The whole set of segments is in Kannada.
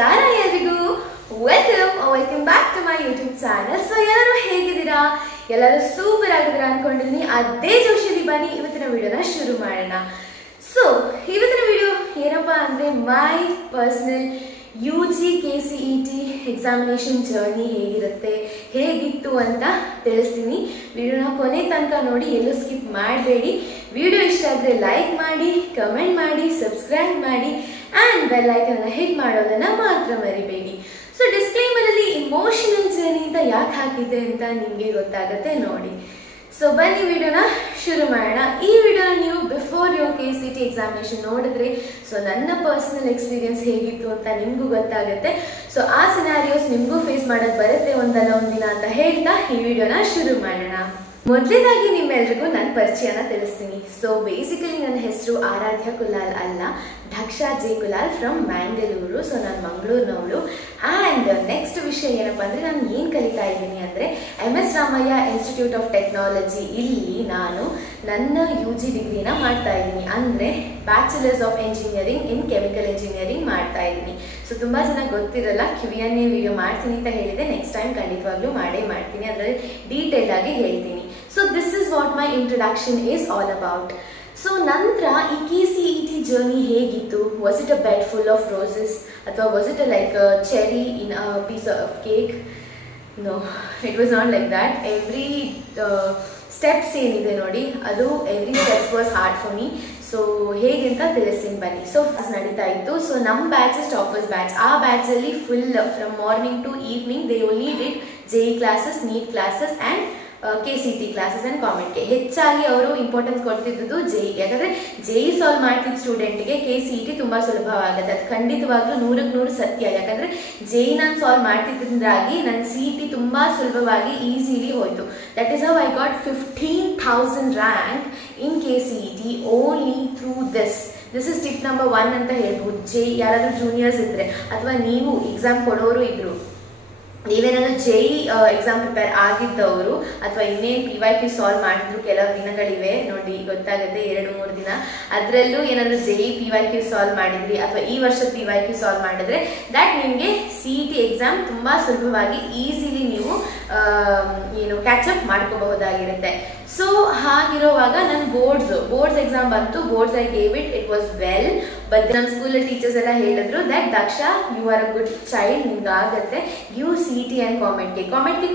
ನಮಸ್ಕಾರ ಎಲ್ಲರಿಗೂ welcome back to my YouTube channel. So ಎಲ್ಲರೂ ಹೇಗಿದ್ದೀರಾ? ಎಲ್ಲರೂ ಸೂಪರ್ ಆಗಿದ್ದೀರಾ ಅನ್ಕೊಂಡಿದ್ದೀನಿ. ಅದೇ ಜೋಶಲ್ಲಿ ಬನ್ನಿ ಇವತ್ತಿನ ವಿಡಿಯೋನ ಶುರು ಮಾಡೋಣ. ಸೊ ಇವತ್ತಿನ ವಿಡಿಯೋ ಏನಪ್ಪಾ ಅಂದ್ರೆ my personal UG KCET examination journey ಹೇಗಿತ್ತು ಅಂತ ತಿಳಿಸ್ತೀನಿ. ವಿಡಿಯೋನ ಕೊನೆ ತನಕ ನೋಡಿ, ಎಲ್ಲೂ ಸ್ಕಿಪ್ ಮಾಡಬೇಡಿ. ವಿಡಿಯೋ ಇಷ್ಟ ಆದರೆ ಲೈಕ್ ಮಾಡಿ, ಕಮೆಂಟ್ ಮಾಡಿ, ಸಬ್ಸ್ಕ್ರೈಬ್ ಮಾಡಿ ಆ್ಯಂಡ್ ಬೆಲ್ ಐಕನ್ನ ಹಿಟ್ ಮಾಡೋದನ್ನ ಮಾತ್ರ ಮರಿಬೇಡಿ. ಸೊ ಡಿಸ್ಕ್ಲೈಮರ್ ಅಲ್ಲಿ ಇಮೋಷನಲ್ ಜರ್ನಿ ಅಂತ ಯಾಕೆ ಹಾಕಿದೆ ಅಂತ ನಿಮಗೆ ಗೊತ್ತಾಗುತ್ತೆ ನೋಡಿ. ಸೊ ಬನ್ನಿ ವಿಡಿಯೋನ ಶುರು ಮಾಡೋಣ. ಈ ವಿಡಿಯೋನ ನೀವು ಬಿಫೋರ್ ಯೋರ್ KCET ಎಕ್ಸಾಮಿನೇಷನ್ ನೋಡಿದ್ರೆ ಸೊ ನನ್ನ ಪರ್ಸನಲ್ ಎಕ್ಸ್ಪೀರಿಯನ್ಸ್ ಹೇಗಿತ್ತು ಅಂತ ನಿಮಗೂ ಗೊತ್ತಾಗುತ್ತೆ. ಸೊ ಆ ಸಿನಾರಿಯೋಸ್ ನಿಮಗೂ ಫೇಸ್ ಮಾಡೋಕ್ಕೆ ಬರುತ್ತೆ ಒಂದಲ್ಲ ಒಂದಿನ ಅಂತ ಹೇಳ್ತಾ ಈ ವಿಡಿಯೋನ ಶುರು ಮಾಡೋಣ. ಮೊದಲನೇದಾಗಿ ನಿಮ್ಮೆಲ್ರಿಗೂ ನನ್ನ ಪರಿಚಯನ ತಿಳಿಸ್ತೀನಿ. ಸೊ ಬೇಸಿಕಲಿ ನನ್ನ ಹೆಸರು ಆರಾಧ್ಯ ಕುಲಾಲ್ ಅಲ್ಲ, Daksha J Kulal from Mangalore. So ನಾನು ಮಂಗಳೂರಿನವಳು. ಆ್ಯಂಡ್ ನೆಕ್ಸ್ಟ್ ವಿಷಯ ಏನಪ್ಪ ಅಂದರೆ ನಾನು ಏನು ಕಲಿತಾ ಇದ್ದೀನಿ ಅಂದರೆ MS Ramaiah institute of technology. ಇಲ್ಲಿ ನಾನು ನನ್ನ UG ಡಿಗ್ರಿನ ಮಾಡ್ತಾ ಇದ್ದೀನಿ, ಅಂದರೆ bachelors of engineering in chemical engineering ಮಾಡ್ತಾ ಇದ್ದೀನಿ. ಸೊ ತುಂಬ ಜನ ಗೊತ್ತಿರಲ್ಲ, Q&A ವಿಡಿಯೋ ಮಾಡ್ತೀನಿ ಅಂತ ಹೇಳಿದೆ. ನೆಕ್ಸ್ಟ್ ಟೈಮ್ ಖಂಡಿತವಾಗ್ಲೂ ಮಾಡ್ತೀನಿ, ಅದರಲ್ಲಿ ಡೀಟೇಲ್ ಆಗಿ ಹೇಳ್ತೀನಿ. So this is what my introduction is all about. So ನಂತರ ಈ KCET ಜರ್ನಿ ಹೇಗಿತ್ತು? Was it a bed full of roses ಅಥವಾ was it like cherry in a piece of cake? No, it was not like that. Every steps ಏನಿದೆ ನೋಡಿ, ಅದು every steps was hard for me. So ಹೇಗೆ ಅಂತ ತಿಳಿಸ್ತೀನಿ ಬನ್ನಿ. ಸೊ ನಡೀತಾ ಇತ್ತು. ಸೊ ನಮ್ಮ ಬ್ಯಾಚಸ್ ಟಾಪರ್ಸ್ ಬ್ಯಾಚ್. ಆ ಬ್ಯಾಚಲ್ಲಿ full from morning to evening they only did JEE classes, NEET classes and KCET classes and ಕಾಮೆಂಟ್ಗೆ ಹೆಚ್ಚಾಗಿ ಅವರು ಇಂಪಾರ್ಟೆನ್ಸ್ ಕೊಡ್ತಿದ್ದು JEE. ಯಾಕಂದರೆ JEE ಸಾಲ್ವ್ ಮಾಡ್ತಿದ್ದ ಸ್ಟೂಡೆಂಟ್ಗೆ KCET ತುಂಬ ಸುಲಭವಾಗುತ್ತೆ. ಅದು ಖಂಡಿತವಾಗ್ಲೂ 100% ಸತ್ಯ. ಯಾಕಂದರೆ JEE ನಾನು ಸಾಲ್ವ್ ಮಾಡ್ತಿದ್ದರಿಂದಾಗಿ ನನ್ನ CET ತುಂಬ ಸುಲಭವಾಗಿ ಈಸಿಲಿ ಹೋಯಿತು. That is how I got 15,000 rank in KCET only through this is tip number 1 ಅಂತ ಹೇಳ್ಬೋದು. JEE ಯಾರಾದರೂ ಜೂನಿಯರ್ಸ್ ಇದ್ದರೆ ಅಥವಾ ನೀವು ಎಕ್ಸಾಮ್ ಕೊಡೋರು ಇದ್ದರು, ನೀವೇನಾದರೂ JEE ಎಕ್ಸಾಮ್ ಪ್ರಿಪೇರ್ ಆಗಿದ್ದವರು ಅಥವಾ ಇನ್ನೇನು PYQ ಸಾಲ್ವ್ ಮಾಡಿದ್ರು, ಕೆಲವು ದಿನಗಳಿವೆ ನೋಡಿ ಗೊತ್ತಾಗುತ್ತೆ, 2-3 ದಿನ. ಅದರಲ್ಲೂ ಏನಾದರೂ JEE PYQ ಸಾಲ್ವ್ ಮಾಡಿದ್ರಿ ಅಥವಾ ಈ ವರ್ಷದ PYQ ಸಾಲ್ವ್ ಮಾಡಿದ್ರೆ ದಟ್ ನಿಮಗೆ CET ಎಕ್ಸಾಮ್ ತುಂಬ ಸುಲಭವಾಗಿ ಈಸಿಲಿ ನೀವು ಕ್ಯಾಚಪ್ ಮಾಡ್ಕೋಬಹುದಾಗಿರುತ್ತೆ. ಸೊ ಹಾಗಿರುವಾಗ ನನ್ನ ಬೋರ್ಡ್ಸ್ ಎಕ್ಸಾಮ್ ಬಂತು. Boards I gave it was well. But ನಮ್ಮ ಸ್ಕೂಲಲ್ಲಿ ಟೀಚರ್ಸ್ ಎಲ್ಲ ಹೇಳಿದ್ರು that Daksha you are a good child, ನಿಮ್ಗಾಗತ್ತೆ, ಗಿವ್ CET ಆ್ಯಂಡ್ ಕಾಮೆಂಟ್ಗೆ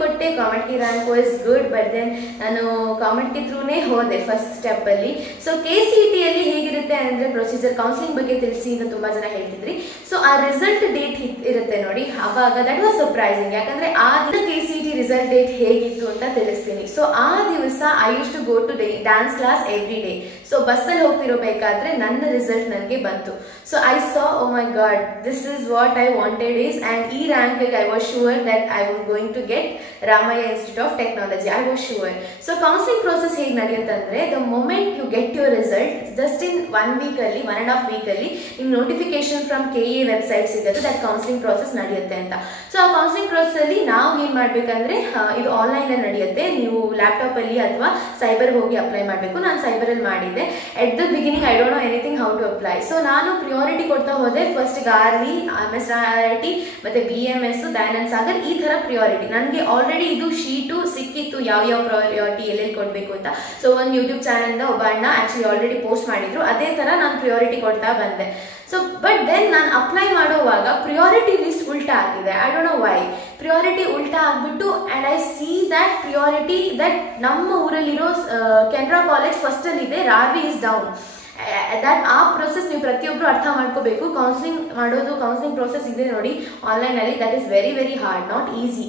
ಕೊಟ್ಟೆ. ಕಾಮೆಂಟ್ಗೆ rank was good. But then ನಾನು ಕಾಮೆಂಟ್ಗೆ ಥ್ರೂನೇ ಹೋದೆ ಫಸ್ಟ್ ಸ್ಟೆಪ್ಪಲ್ಲಿ. ಸೊ KCET ಅಲ್ಲಿ ಹೇಗಿರುತ್ತೆ ಅಂದರೆ ಪ್ರೊಸೀಜರ್, ಕೌನ್ಸಿಲಿಂಗ್ ಬಗ್ಗೆ ತಿಳಿಸಿ ಅಂತ ತುಂಬ ಜನ ಹೇಳ್ತಿದ್ರಿ. ಸೊ ಆ ರಿಸಲ್ಟ್ ಡೇಟ್ ಇರುತ್ತೆ ನೋಡಿ, ಆವಾಗ ದಟ್ ವಾಸ್ ಸರ್ಪ್ರೈಸಿಂಗ್. ಯಾಕಂದರೆ ಆ ದಿನ KCET ರಿಸಲ್ಟ್ ಡೇಟ್ ಹೇಗಿತ್ತು ಅಂತ ತಿಳಿಸ್ತೀನಿ. ಸೊ ಆ ದಿವಸ I use to go to dance class every day. So ಬಸ್ಸಲ್ಲಿ ಹೋಗ್ತಿರೋಬೇಕಾದ್ರೆ ನನ್ನ ರಿಸಲ್ಟ್ ನನಗೆ ಬಂತು. So I saw oh my God, this is what I wanted is, and ಈ ರ್ಯಾಂಕಿಗೆ I was sure that I was going to get Ramaiah institute of technology. I was sure. So counselling process ಹೇಗೆ ನಡೆಯುತ್ತಂದ್ರೆ the moment you get your result, just in 1 ವೀಕಲ್ಲಿ 1.5 ವೀಕಲ್ಲಿ ನಿಮ್ಗೆ ನೋಟಿಫಿಕೇಶನ್ ಫ್ರಮ್ KA ವೆಬ್ಸೈಟ್ ಸಿಗುತ್ತೆ ದಟ್ ಕೌನ್ಸಿಲಿಂಗ್ ಪ್ರೋಸೆಸ್ ನಡೆಯುತ್ತೆ ಅಂತ. ಸೊ ಆ ಕೌನ್ಸಿಲಿಂಗ್ ಪ್ರೋಸೆಸ್ ಅಲ್ಲಿ ನಾವು ಏನು ಮಾಡಬೇಕಂದ್ರೆ, ಇದು ಆನ್ಲೈನಲ್ಲಿ ನಡೆಯುತ್ತೆ. ನೀವು ಲ್ಯಾಪ್ಟಾಪಲ್ಲಿ ಅಥವಾ ಸೈಬರ್ ಹೋಗಿ ಅಪ್ಲೈ ಮಾಡಬೇಕು. ನಾನು ಸೈಬರಲ್ಲಿ ಮಾಡಿದ್ದೆ. At the beginning I don't know anything how to apply. So ನಾನು ಪ್ರಿಯಾರಿಟಿ ಕೊಡ್ತಾ ಹೋದೆ. ಫಸ್ಟ್ ಗಾರ್ಲಿ, MS RIT ಮತ್ತು BMS, ದಯಾನಂದ್ ಸಾಗರ್, ಈ ಥರ ಪ್ರಿಯಾರಿಟಿ. ನನಗೆ ಆಲ್ರೆಡಿ ಇದು ಶೀಟು ಸಿಕ್ಕಿತ್ತು, ಯಾವ ಪ್ರಿಯಾರಿಟಿ ಎಲ್ಲೆಲ್ಲಿ ಕೊಡಬೇಕು ಅಂತ. ಸೊ ಒಂದು ಯೂಟ್ಯೂಬ್ ಚಾನಲ್ನ ಒಬ್ಬ ಅಣ್ಣ ಆ್ಯಕ್ಚುಲಿ ಆಲ್ರೆಡಿ ಪೋಸ್ಟ್ ಮಾಡಿದ್ರು. ಅದೇ ಥರ ನಾನು ಪ್ರಿಯಾರಿಟಿ ಕೊಡ್ತಾ ಬಂದೆ. ಸೊ ಬಟ್ ದೆನ್ ನಾನು ಅಪ್ಲೈ ಮಾಡುವಾಗ ಪ್ರಿಯಾರಿಟಿ ಲಿಸ್ಟ್ ಉಲ್ಟಾ ಆಗಿದೆ. I don't know why. Priority ಉಲ್ಟಾ ಆಗಿಬಿಟ್ಟು and I see that priority that ನಮ್ಮ ಊರಲ್ಲಿರೋ ಕೆನರಾ ಕಾಲೇಜ್ ಫಸ್ಟಲ್ಲಿದೆ, ರಾರ್ವಿ ಇಸ್ ಡೌನ್. ದಟ್ ಆ ಪ್ರೊಸೆಸ್ ನೀವು ಪ್ರತಿಯೊಬ್ಬರು ಅರ್ಥ ಮಾಡ್ಕೋಬೇಕು. ಕೌನ್ಸಿಲಿಂಗ್ ಪ್ರೊಸೆಸ್ ಇದೆ ನೋಡಿ ಆನ್ಲೈನಲ್ಲಿ, that is very very hard, not easy.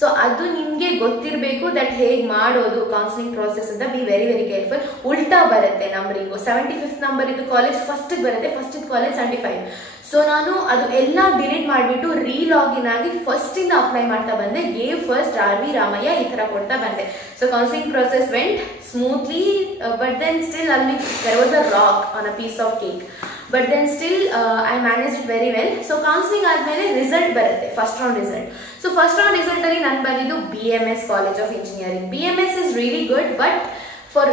So ಅದು ನಿಮಗೆ ಗೊತ್ತಿರಬೇಕು ದಟ್ ಹೇಗೆ ಮಾಡೋದು ಕೌನ್ಸಿಲಿಂಗ್ ಪ್ರೋಸೆಸ್ ಅಂತ. Be very very careful. ಉಲ್ಟಾ ಬರುತ್ತೆ ನಂಬರಿಂಗು. 75th ನಂಬರ್ ಇದು ಕಾಲೇಜ್ ಫಸ್ಟಿಗೆ ಬರುತ್ತೆ, ಫಸ್ಟ್ ಕಾಲೇಜ್ 75. ಸೊ ನಾನು ಅದು ಎಲ್ಲ ಡಿಲೀಟ್ ಮಾಡಿಬಿಟ್ಟು ರೀಲಾಗಿನ್ ಆಗಿ ಫಸ್ಟಿಂದ ಅಪ್ಲೈ ಮಾಡ್ತಾ ಬಂದೆ. ಗೇವ್ ಫಸ್ಟ್ RV ರಾಮಯ್ಯ ಈ ಥರ ಕೊಡ್ತಾ ಬಂದೆ. So counselling process went smoothly, but then still ಅಲ್ಲಿ there was a rock on a piece of cake. But then still I manage it very well. So counselling ಆದಮೇಲೆ ರಿಸಲ್ಟ್ ಬರುತ್ತೆ, first round result. So first round ರಿಸಲ್ಟಲ್ಲಿ ನಾನು ಬಂದಿದ್ದು BMS college of engineering. BMS is really good, but for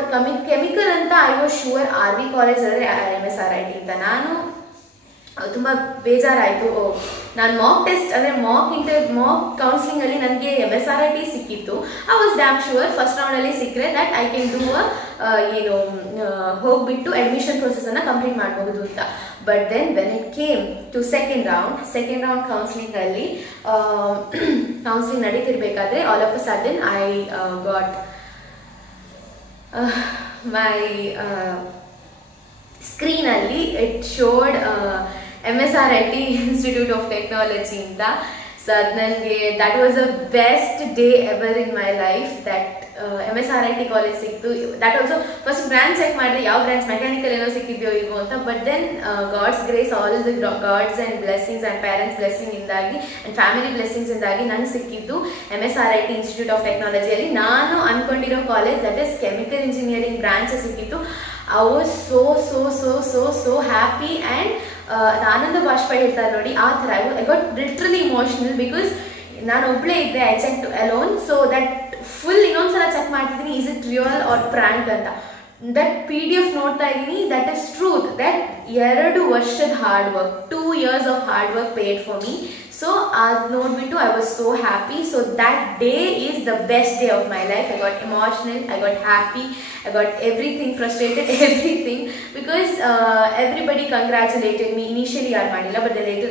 chemical ಅಂತ I was sure RV college ಅಂದರೆ MS RIT ಅಂತ. ನಾನು ತುಂಬ ಬೇಜಾರಾಯಿತು. ನಾನು ಮಾಕ್ ಕೌನ್ಸಿಲಿಂಗಲ್ಲಿ ನನಗೆ MSRIT ಸಿಕ್ಕಿತ್ತು. I was damn sure first ರೌಂಡಲ್ಲಿ ಸಿಕ್ಕರೆ ದಟ್ ಐ ಕ್ಯಾನ್ ಡೂ ಹೋಗ್ಬಿಟ್ಟು ಅಡ್ಮಿಷನ್ ಪ್ರೊಸೆಸನ್ನು ಕಂಪ್ಲೀಟ್ ಮಾಡಬಹುದು ಅಂತ. But then when it came to second round ಕೌನ್ಸಿಲಿಂಗಲ್ಲಿ ಕೌನ್ಸಿಲಿಂಗ್ ನಡೀತಿರ್ಬೇಕಾದ್ರೆ all of a sudden I got my ಸ್ಕ್ರೀನಲ್ಲಿ it showed MSRIT institute of technology ಅಂತ. ಸೊ ಅದು ನನಗೆ that was a best day ever in my life that MSRIT college ಸಿಕ್ತು. That also first branch check ಮಾಡಿದೆ ಯಾವ ಬ್ರಾಂಚ್ ಮೆಕ್ಯಾನಿಕಲ್ ಏನೋ ಸಿಕ್ಕಿದ್ಯೋ ಇಲ್ವೋ ಅಂತ. But then God's grace, all the gods and blessings and parents blessing ಇಂದಾಗಿ ಆ್ಯಂಡ್ ಫ್ಯಾಮಿಲಿ ಬ್ಲೆಸ್ಸಿಂಗ್ಸ್ ಇಂದಾಗಿ ನಂಗೆ ಸಿಕ್ಕಿದ್ದು MSRIT ಇನ್ಸ್ಟಿಟ್ಯೂಟ್ ಆಫ್ ಟೆಕ್ನಾಲಜಿಯಲ್ಲಿ. ನಾನು ಅಂದ್ಕೊಂಡಿರೋ college that is chemical engineering branch ಸಿಕ್ಕಿತ್ತು. I was so happy and ಆನಂದ ಬಾಷ್ಪ ಹೇಳ್ತಾರೆ ನೋಡಿ, ಆ ಥರ I got literally emotional because ನಾನು ಒಬ್ಬಳೇ ಇದ್ದೆ. I check alone. So that full ಇನ್ನೊಂದ್ಸಲ ಚೆಕ್ ಮಾಡ್ತಿದ್ದೀನಿ is it real R prank ಅಂತ. ದಟ್ PDF ನೋಡ್ತಾ ಇದ್ದೀನಿ, ದಟ್ ಇಸ್ ಟ್ರೂತ್ ದಟ್ 2 ವರ್ಷದ hard work, 2 years of hard work paid for me. So ಅದು ನೋಡ್ಬಿಟ್ಟು I was so happy. So that day is the best day of my life. I got emotional, I got happy, I got everything frustrated, everything, because everybody congratulated me. Initially yaar madilla, but then later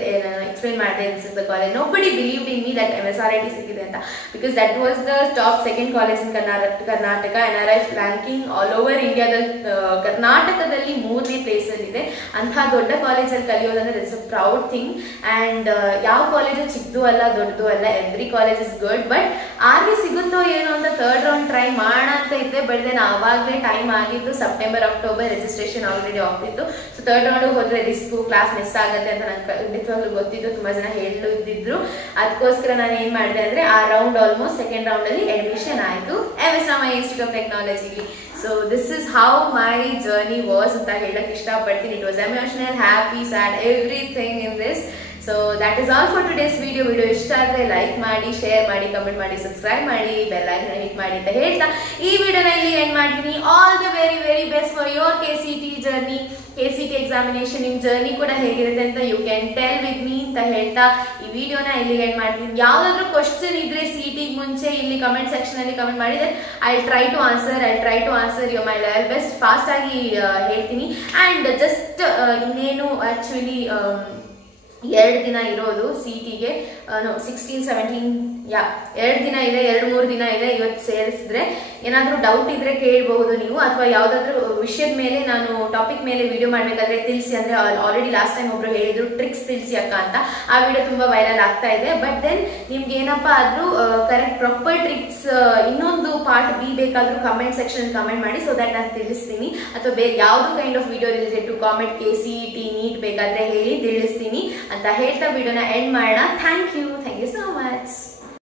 explain ಮಾಡಿದೆ this is the college. Nobody believed in me that MSRIT ಸಿಕ್ಕಿದೆ ಅಂತ, because that was the top second college in Karnataka. NRI ranking all over India ಕರ್ನಾಟಕದಲ್ಲಿ 3ನೇ ಪ್ಲೇಸ್ ಅಲ್ಲಿ ಇದೆ. ಅಂಥ ದೊಡ್ಡ ಕಾಲೇಜಲ್ಲಿ ಕಲಿಯೋದಂದ್ರೆ it's a proud thing. And ಯಾವ ಕಾಲೇಜು ಚಿಕ್ಕದು ಅಲ್ಲ ದೊಡ್ಡದು ಅಲ್ಲ, every college is good. But ಆರ್ಗೆ ಸಿಗುತ್ತೋ ಏನೋ ಅಂತ 3rd ರೌಂಡ್ ಟ್ರೈ ಮಾಡೋಣ ಅಂತ ಇದ್ದೆ. ಬಟ್ ದೆನ್ ಆವಾಗಲೇ ಟೈಮ್ ಆಗಿತ್ತು, ಸೆಪ್ಟೆಂಬರ್ ಅಕ್ಟೋಬರ್ ರಿಜಿಸ್ಟ್ರೇಷನ್ ಆಲ್ರೆಡಿ ಆಗ್ತಿತ್ತು. ಸೊ 3rd ರೌಂಡ್ ಹೋದ್ರೆ ರಿಸ್ಕು, ಕ್ಲಾಸ್ ಮಿಸ್ ಆಗುತ್ತೆ ಅಂತ ನಂಗೆ ಖಂಡಿತವಾಗ್ಲೂ ಗೊತ್ತಿತ್ತು. ತುಂಬ ಜನ ಹೇಳಿದ್ರು. ಅದಕ್ಕೋಸ್ಕರ ನಾನು ಏನು ಮಾಡಿದೆ ಅಂದರೆ ಆ ರೌಂಡ್ ಆಲ್ಮೋಸ್ಟ್ ಸೆಕೆಂಡ್ ರೌಂಡಲ್ಲಿ ಅಡ್ಮಿಷನ್ ಆಯಿತು MS ರಾಮಯ್ಯ ಇನ್ಸ್ಟಿಟ್ಯೂಟ್ ಆಫ್ ಟೆಕ್ನಾಲಜಿಲಿ. So this is how my journey was ಅಂತ ಹೇಳಕ್ಕೆ ಇಷ್ಟಪಡ್ತೀನಿ. It was emotional, happy, sad, everything in this. So that is all for today's video. ಇಷ್ಟ ಆದರೆ ಲೈಕ್ ಮಾಡಿ, ಶೇರ್ ಮಾಡಿ, ಕಮೆಂಟ್ ಮಾಡಿ, ಸಬ್ಸ್ಕ್ರೈಬ್ ಮಾಡಿ, ಬೆಲ್ ಐಕಾನ್ ಹಿಟ್ ಮಾಡಿ ಅಂತ ಹೇಳ್ತಾ ಈ ವಿಡಿಯೋನ ಇಲ್ಲಿ ಎಂಡ್ ಮಾಡ್ತೀನಿ. All the very very best for your KCT journey. KCT examination ನಿಮ್ಮ ಜರ್ನಿ ಕೂಡ ಹೇಗಿರುತ್ತೆ ಅಂತ you can tell with me ಅಂತ ಹೇಳ್ತಾ ಈ ವಿಡಿಯೋನ ಇಲ್ಲಿ ಎಂಡ್ ಮಾಡ್ತೀನಿ. ಯಾವುದಾದ್ರೂ ಕ್ವಶನ್ ಇದ್ರೆ CTಗೆ ಮುಂಚೆ ಇಲ್ಲಿ ಕಮೆಂಟ್ ಸೆಕ್ಷನಲ್ಲಿ ಕಮೆಂಟ್ ಮಾಡಿದರೆ I try to answer you my level best. ಫಾಸ್ಟಾಗಿ ಹೇಳ್ತೀನಿ. ಆ್ಯಂಡ್ ಜಸ್ಟ್ ಇನ್ನೇನು ಆ್ಯಕ್ಚುಲಿ 2 ದಿನ ಇರೋದು CTಗೆ. 16, 17 2 ದಿನ ಇದೆ, 2-3 ದಿನ ಇದೆ. ಇವತ್ತು ಸೇರಿಸಿದ್ರೆ ಏನಾದರೂ ಡೌಟ್ ಇದ್ರೆ ಕೇಳಬಹುದು ನೀವು, ಅಥವಾ ಯಾವುದಾದ್ರೂ ವಿಷಯದ ಮೇಲೆ ನಾನು ಟಾಪಿಕ್ ಮೇಲೆ ವಿಡಿಯೋ ಮಾಡಬೇಕಾದ್ರೆ ತಿಳಿಸಿ. ಅಂದರೆ ಆಲ್ರೆಡಿ ಲಾಸ್ಟ್ ಟೈಮ್ ಒಬ್ರು ಹೇಳಿದ್ರು ಟ್ರಿಕ್ಸ್ ತಿಳಿಸಿ ಅಕ್ಕ ಅಂತ. ಆ ವಿಡಿಯೋ ತುಂಬ ವೈರಲ್ ಆಗ್ತಾ ಇದೆ. ಬಟ್ ದೆನ್ ನಿಮ್ಗೆ ಏನಪ್ಪ ಆದರೂ ಕರೆಕ್ಟ್ ಪ್ರಾಪರ್ ಟ್ರಿಕ್ಸ್ ಇನ್ನೊಂದು ಪಾರ್ಟ್ B ಬೇಕಾದರೂ ಕಮೆಂಟ್ ಸೆಕ್ಷನ್ ಕಮೆಂಟ್ ಮಾಡಿ, ಸೊ ದಟ್ ನಾನು ತಿಳಿಸ್ತೀನಿ. ಅಥವಾ ಬೇರೆ ಯಾವುದು kind of video related to comment KCT NEET ಬೇಕಾದರೆ ಹೇಳಿ ತಿಳಿಸ್ತೀನಿ ಅಂತ ಹೇಳ್ತಾ ವಿಡಿಯೋನ ಎಂಡ್ ಮಾಡೋಣ. Thank you so much.